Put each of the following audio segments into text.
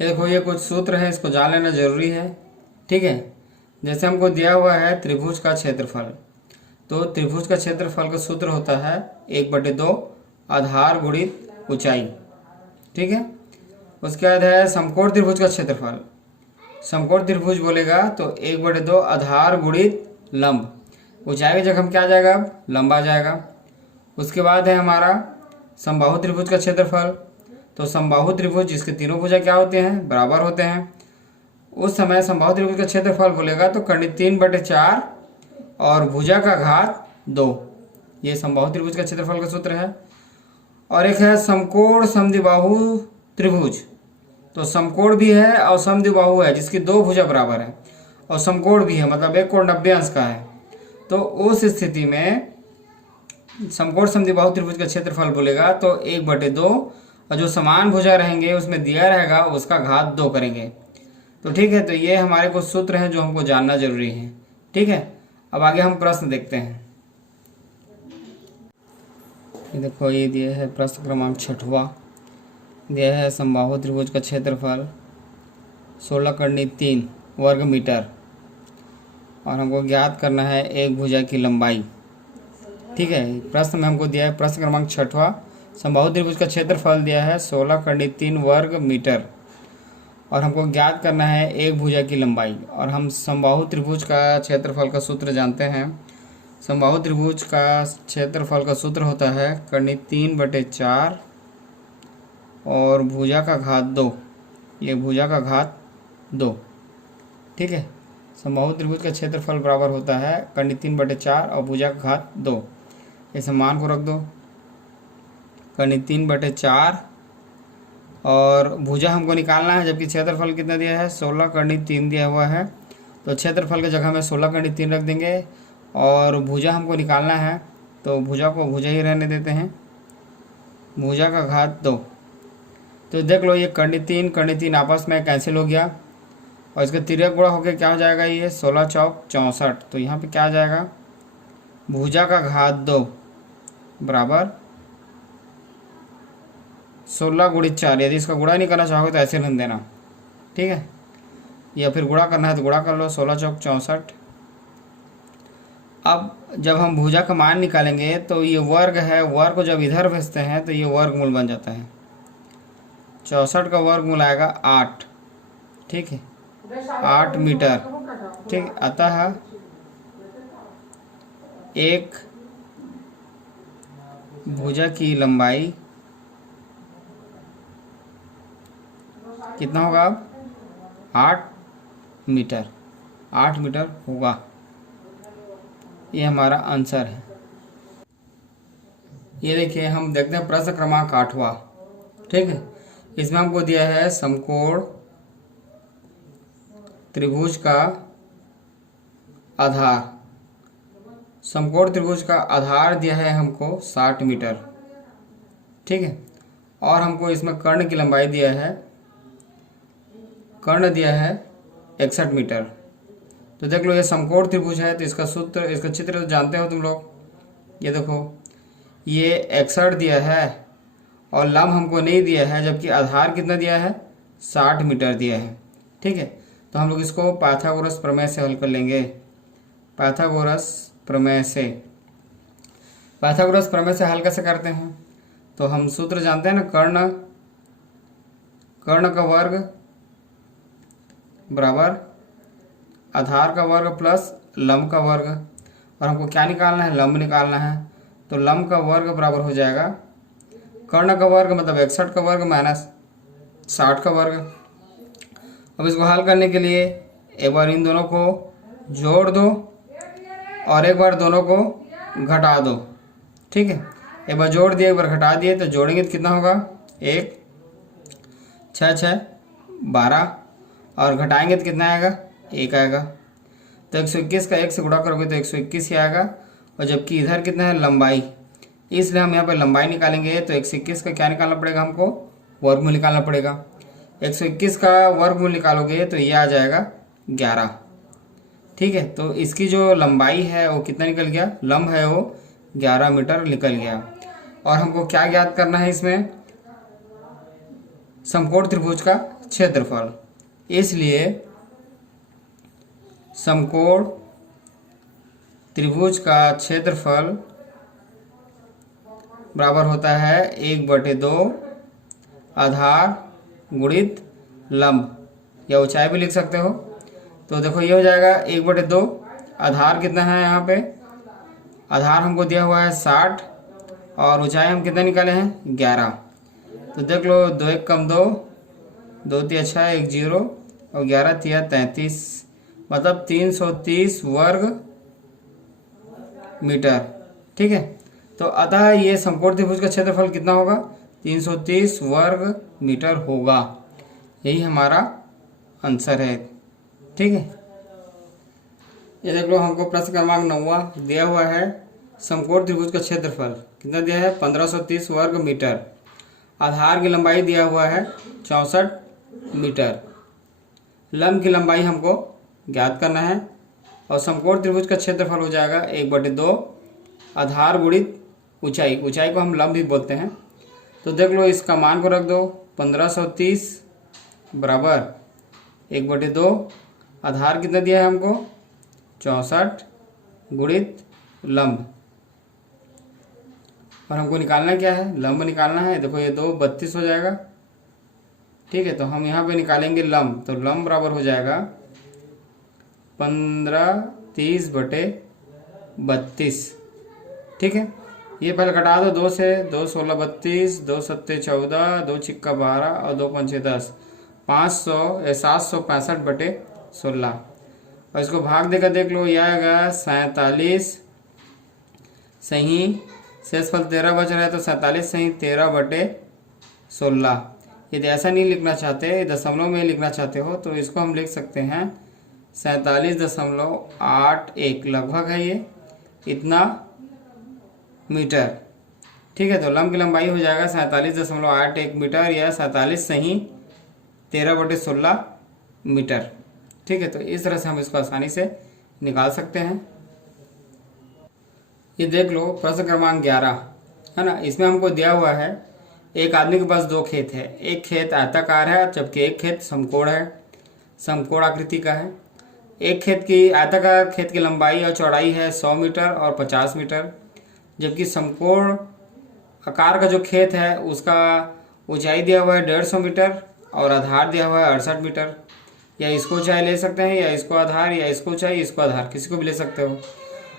ये देखो, ये कुछ सूत्र है, इसको जान लेना जरूरी है। ठीक है, जैसे हमको दिया हुआ है त्रिभुज का क्षेत्रफल, तो त्रिभुज का क्षेत्रफल का सूत्र होता है 1/2 आधार गुणित ऊंचाई। ठीक है, उसके बाद है समकोण त्रिभुज का क्षेत्रफल। समकोण त्रिभुज बोलेगा तो 1/2 आधार गुणित लंब। ऊंचाई की जगह हम क्या आ जाएगा, अब लंब आ जाएगा। उसके बाद है हमारा समबाहु त्रिभुज का क्षेत्रफल। तो समबाहु त्रिभुज जिसके तीनों भुजा क्या होते हैं, बराबर होते हैं, उस समय समबाहु त्रिभुज का क्षेत्रफल बोलेगा तो कर्ण 3/4 और भुजा का घात 2। ये समबाहु त्रिभुज का क्षेत्रफल का सूत्र है। और एक है समकोण समद्विबाहु त्रिभुज। तो समकोण भी है और समद्विबाहु है जिसकी 2 भुजा बराबर है, और समकोण भी है मतलब एक कोण 90 अंश का है। तो उस स्थिति में समकोण समद्विबाहु त्रिभुज का क्षेत्रफल बोलेगा तो 1/2 और जो समान भुजा रहेंगे उसमें दिया रहेगा उसका घात 2 करेंगे। तो ठीक है, तो ये हमारे कुछ सूत्र हैं जो हमको जानना जरूरी है। ठीक है, अब आगे हम प्रश्न देखते हैं। ये देखो, ये दिया है प्रश्न क्रमांक 6वां। दिया है समबाहु त्रिभुज का क्षेत्रफल 16 वर्ग मीटर और हमको ज्ञात करना है एक भुजा की लंबाई। ठीक है, प्रश्न में हमको दिया है प्रश्न क्रमांक 6वां, समबाहु त्रिभुज का क्षेत्रफल दिया है 16 वर्ग मीटर और हमको ज्ञात करना है एक भुजा की लंबाई। और हम समबाहु त्रिभुज का क्षेत्रफल का सूत्र जानते हैं। समबाहु त्रिभुज का क्षेत्रफल का सूत्र होता है कर्ण 3/4 और भुजा का घात 2। ये भुजा का घात 2। ठीक है, समबाहु त्रिभुज का क्षेत्रफल बराबर होता है कर्ण 3/4 और भुजा का घात 2। इस मान को रख दो, कर्ण 3/4 और भुजा हमको निकालना है, जबकि क्षेत्रफल कितना दिया है 16 कर्ण 3 दिया हुआ है। तो क्षेत्रफल की जगह में 16 कर्ण 3 रख देंगे और भुजा हमको निकालना है तो भुजा को भुजा ही रहने देते हैं, भुजा का घात 2। तो देख लो, ये कर्ण 3 आपस में कैंसिल हो गया और इसका तिर्यक गुणा होकर क्या हो जाएगा, ये 16 चौक 64। तो यहाँ पे क्या आ जाएगा, भुजा का घात 2 बराबर 16 × 4। यदि इसका गुणा नहीं करना चाहोगे तो ऐसे रख देना। ठीक है, या फिर गुणा करना है तो गुणा कर लो, 16 चौक 64। अब जब हम भुजा का मान निकालेंगे तो ये वर्ग है, वर्ग को जब इधर भेजते हैं तो ये वर्गमूल बन जाता है। 64 का वर्गमूल आएगा 8। ठीक है, 8 मीटर। ठीक, अतः एक भुजा की लंबाई कितना होगा, अब 8 मीटर। 8 मीटर होगा, ये हमारा आंसर है। ये देखिए, हम देखते हैं प्रश्न क्रमांक 8वां। ठीक है, इसमें हमको दिया है समकोण त्रिभुज का आधार। समकोण त्रिभुज का आधार दिया है हमको 60 मीटर। ठीक है, और हमको इसमें कर्ण की लंबाई दिया है, कर्ण दिया है 61 मीटर। तो देख लो, ये समकोण त्रिभुज है तो इसका सूत्र, इसका चित्र तो जानते हो तुम लोग। ये देखो, ये 61 दिया है और लंब हमको नहीं दिया है, जबकि आधार कितना दिया है 60 मीटर दिया है। ठीक है, तो हम लोग इसको पाइथागोरस प्रमेय से हल कर लेंगे। पाइथागोरस प्रमेय से, पाइथागोरस प्रमेय से हल कैसे करते हैं, तो हम सूत्र जानते हैं ना, कर्ण का वर्ग बराबर आधार का वर्ग प्लस लंब का वर्ग। और हमको क्या निकालना है, लंब निकालना है। तो लंब का वर्ग बराबर हो जाएगा कर्ण का वर्ग मतलब 61 का वर्ग माइनस 60 का वर्ग। अब इसको हल करने के लिए एक बार इन दोनों को जोड़ दो और एक बार दोनों को घटा दो। ठीक है, एक बार जोड़ दिए एक बार घटा दिए तो जोड़ेंगे तो कितना होगा, 1 6 6 12 और घटाएंगे तो कितना आएगा, 1 आएगा। तो 121 का 1 से गुणा करोगे तो 121 ही आएगा। और जबकि इधर कितना है, लंबाई, इसलिए हम यहाँ पर लंबाई निकालेंगे तो 121 का क्या निकालना पड़ेगा, हमको वर्गमूल निकालना पड़ेगा। 121 का वर्गमूल निकालोगे तो ये आ जाएगा 11। ठीक है, तो इसकी जो लंबाई है वो कितना निकल गया, लंब है वो 11 मीटर निकल गया। और हमको क्या ज्ञात करना है इसमें, समकोण त्रिभुज का क्षेत्रफल। इसलिए समकोण त्रिभुज का क्षेत्रफल बराबर होता है 1/2 आधार गुणित लंब, या ऊंचाई भी लिख सकते हो। तो देखो ये हो जाएगा 1/2, आधार कितना है यहाँ पे, आधार हमको दिया हुआ है 60 और ऊंचाई हम कितना निकाले हैं 11। तो देख लो 2 1 कम 2, 2 3 6 1 0 और 11 3 33, मतलब 330 वर्ग मीटर। ठीक है, तो अतः ये समकोण त्रिभुज का क्षेत्रफल कितना होगा, 330 वर्ग मीटर होगा। यही हमारा आंसर है। ठीक है, ये देख लो हमको प्रश्न क्रमांक 9 दिया हुआ है। समकोण त्रिभुज का क्षेत्रफल कितना दिया है 1530 वर्ग मीटर। आधार की लंबाई दिया हुआ है 64 मीटर। लंब की लंबाई हमको ज्ञात करना है और समकोण त्रिभुज का क्षेत्रफल हो जाएगा 1/2 आधार गुणित ऊंचाई, ऊंचाई को हम लंब भी बोलते हैं। तो देख लो इसका मान को रख दो, 1530 बराबर 1/2 आधार कितना दिया है हमको 64 गुणित लंब, और हमको निकालना क्या है, लंब निकालना है। देखो ये 2 32 हो जाएगा। ठीक है, तो हम यहाँ पे निकालेंगे लंब, तो लंब बराबर हो जाएगा 1530/32। ठीक है, ये पहले घटा दो 2 से, 2 16 32, 2 7 14, 2 6 12 और 2 5 10, 765/16 और इसको भाग देकर देख लो, यह आएगा 47 सही, शेषफल 13 बच रहा है तो 47 सही 13/16। यदि ऐसा नहीं लिखना चाहते, दशमलव में लिखना चाहते हो तो इसको हम लिख सकते हैं 47.81 लगभग है ये इतना मीटर। ठीक है, तो लंब की लंबाई हो जाएगा 47.81 मीटर या 47 सही 13/16 मीटर। ठीक है, तो इस तरह से हम इसको आसानी से निकाल सकते हैं। ये देख लो प्रश्न क्रमांक 11 है ना, इसमें हमको दिया हुआ है एक आदमी के पास 2 खेत है। एक खेत आयताकार है जबकि एक खेत समकोण है, समकोण आकृति का है। एक खेत की आयताकार खेत की लंबाई और चौड़ाई है 100 मीटर और 50 मीटर, जबकि समकोण आकार का जो खेत है उसका ऊंचाई दिया हुआ है 150 मीटर और आधार दिया हुआ है 68 मीटर। या इसको ऊंचाई ले सकते हैं, या इसको आधार, या इसको ऊंचाई इसको आधार, किसी को भी ले सकते हो।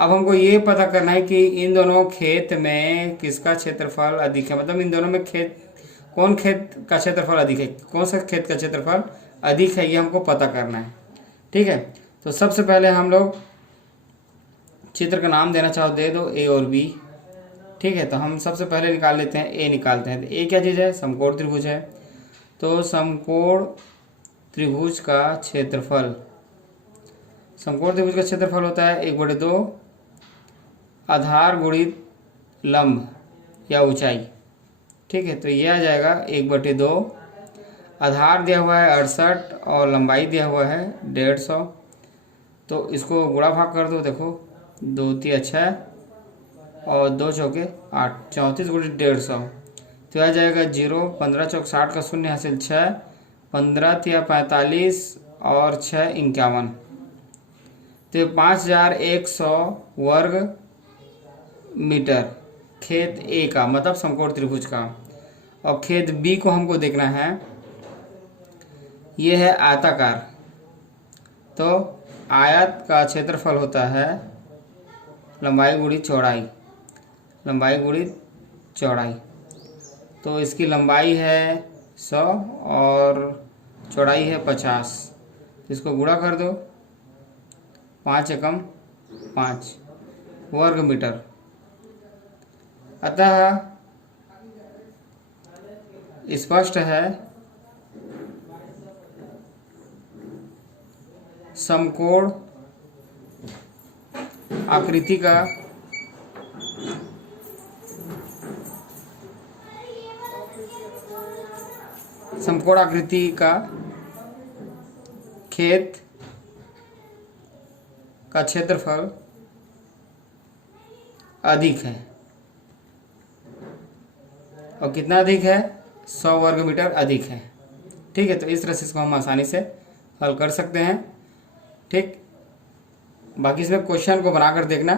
अब हमको ये पता करना है कि इन दोनों खेत में किसका क्षेत्रफल अधिक है, मतलब इन दोनों में कौन खेत का क्षेत्रफल अधिक है, कौन सा खेत का क्षेत्रफल अधिक है, ये हमको पता करना है। ठीक है, तो सबसे पहले हम लोग चित्र का नाम देना चाहो दे दो, ए और बी। ठीक है, तो हम सबसे पहले निकाल लेते हैं ए, निकालते हैं। तो ए क्या चीज़ है, समकोण त्रिभुज है। तो समकोण त्रिभुज का क्षेत्रफल, समकोण त्रिभुज का क्षेत्रफल होता है 1/2 आधार गुणित लंब या ऊंचाई। ठीक है, तो ये आ जाएगा 1/2, आधार दिया हुआ है 68 और लंबाई दिया हुआ है 150। तो इसको गुणा भाग कर दो, देखो 2 3 6 और 2 चौके 8, 34 गुणित 150। तो आ जाएगा 0, 15 चौक 60 का शून्य हासिल 6, 15 3 45 और 6 51। तो 5100 वर्ग मीटर खेत ए का, मतलब समकोण त्रिभुज का। और खेत बी को हमको देखना है, ये है आयताकार। तो आयत का क्षेत्रफल होता है लंबाई गुणित चौड़ाई, लंबाई गुणित चौड़ाई। तो इसकी लंबाई है 100 और चौड़ाई है 50। तो इसको गुणा कर दो, 5 एकम 5 वर्ग मीटर। अतः स्पष्ट है समकोण आकृति का खेत का क्षेत्रफल अधिक है। और कितना अधिक है, 100 वर्ग मीटर अधिक है। ठीक है, तो इस तरह से इसको हम आसानी से हल कर सकते हैं। ठीक, बाकी इसमें क्वेश्चन को बनाकर देखना।